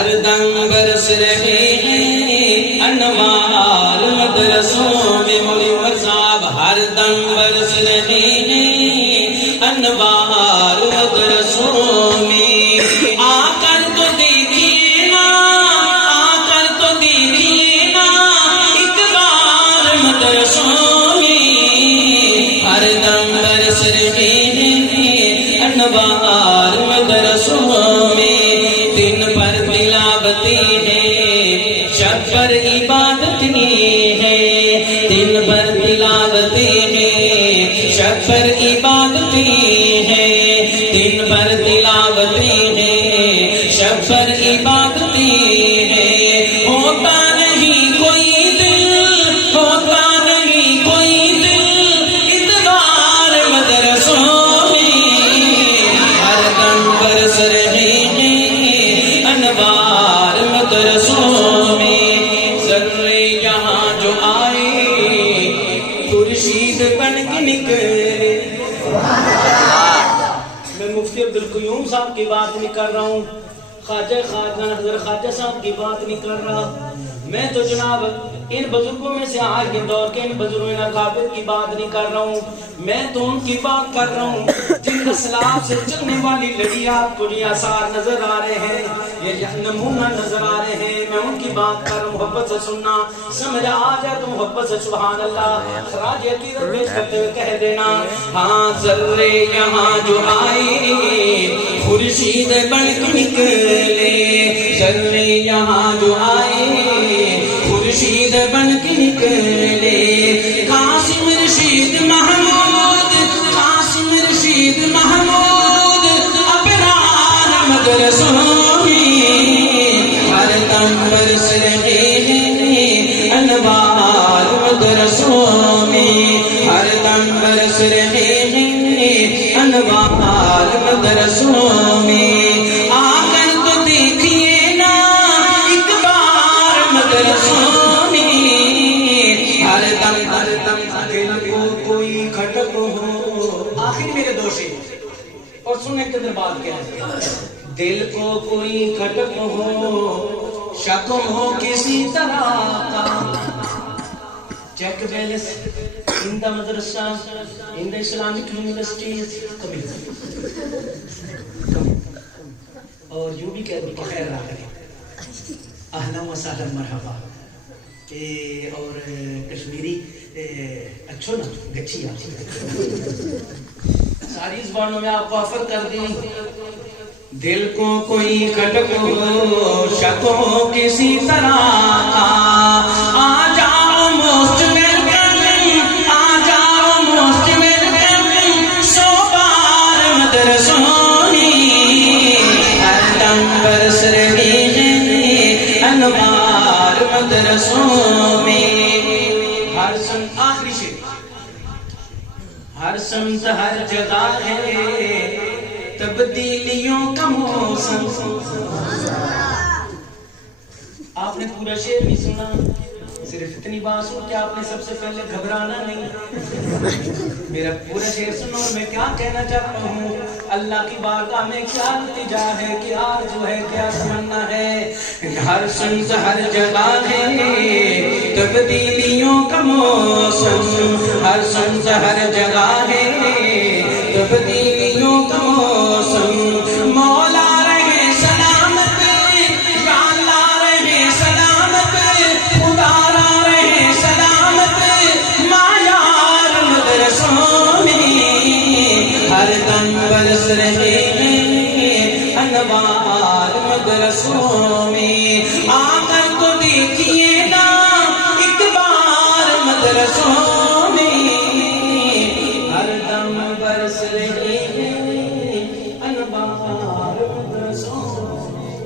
ہر دم برس رہے ہیں انوار مدرسوں میں مولی عمر صاحب ہر دم برس رہے ہیں انوار مدرسوں میں آ کر تو دیکھیے نا آ کر تو دیکھیے نا ایک بار مدرسوں میں ہر دم برس رہے ہیں انوار مدرسوں میں دن پر تلاوتیں ہیں شب پر عبادتیں ہیں دن پر تلاوتیں ہیں شب پر عبادتیں ہیں دن پر تلاوتیں ہیں شب پر عبادتیں ہیں ہوتا نہیں کوئی دل ہوتا نہیں کوئی دل اتوار مدرسوں میں ہر دم برس رہے ہیں انوار مدرسوں میں ذرے یہاں جو آئے خورشید بن کے نکلے میں مفتی عبدالقیوم صاحب کی بات نہیں کر رہا ہوں خواجہ حضرت خواجہ صاحب کی بات نہیں کر رہا میں تو جناب ان بزرگوں میں سے آج کے دور کے ان بزرگوں اکابر کی بات نہیں کر رہا ہوں میں تو ان کی بات کر رہا ہوں جن اسلاف سے چلنے والی لڑی آپ کو یہ آثار نظر آ رہے ہیں یہ نمونہ نظر آ رہے ہیں میں ان کی بات کر رہا ہوں محبت سے سننا سمجھ آ جائے تو محبت سے سبحان اللہ خراج عقیدت پیش کرتے ہوئے کہہ دینا ہاں ذرے یہاں جو آئے خورشید بن کے نکلے ذرے یہاں جو آئے خورشید بن کے نکلے قاسم رشید محمود قاسم رشید محمود ابرار مدرسوں میں ہر دم برس رہے ہیں انوار مدرسوں میں ہر دم برس رہے ہیں انوار مدرسوں میں آ کر تو دیکھیے نا ایک بار مدرسوں میں ہر دم دل کو کوئی کھٹک ہو آخر میرے دوشی اور سننے کے اندر بات کیا ہے دل کو کوئی کھٹک ہو شک ہو کسی طرح کا چیک بیلنس ان دا مدرسہ ان دا اسلامک یونیورسٹیز کمی اور یوں بھی کہہ دو خیر رہا کریں اہلا و سہلا مرحبا اور کشمیری اچھو نا گچھی ساری زبانوں میں آپ وافر کر دیں دل کو کوئی کھٹک ہو شک ہو کسی طرح کا آ جاؤ موسٹ ویلکم آ جاؤ موسٹ ویلکم سو بار مدرسوں میں ہر دم برس رہے ہیں انوار مدرسوں میں ہر سمت آخری شیر ہر سمت ہر جگہ ہے تبدیلیوں کا موسم آپ نے پورا شعر نہیں سنا صرف اتنی بات سن کہ آپ نے سب سے پہلے گھبرانا نہیں میرا پورا شعر سنو اور میں کیا کہنا چاہتا ہوں اللہ کی بارگاہ میں کیا التجا ہے کیا آرزو ہے کیا تمنا ہے ہر سمت ہر جگہ ہے تبدیلیوں کا موسم ہر سمت ہر جگہ ہے تبدیلیوں کا موسم مولا رہے سلامت یا اللہ رہے سلامت خدا رہے سلامت مایار مدرسوں میں ہر دم برس رہے ہیں انوار مدرسوں میں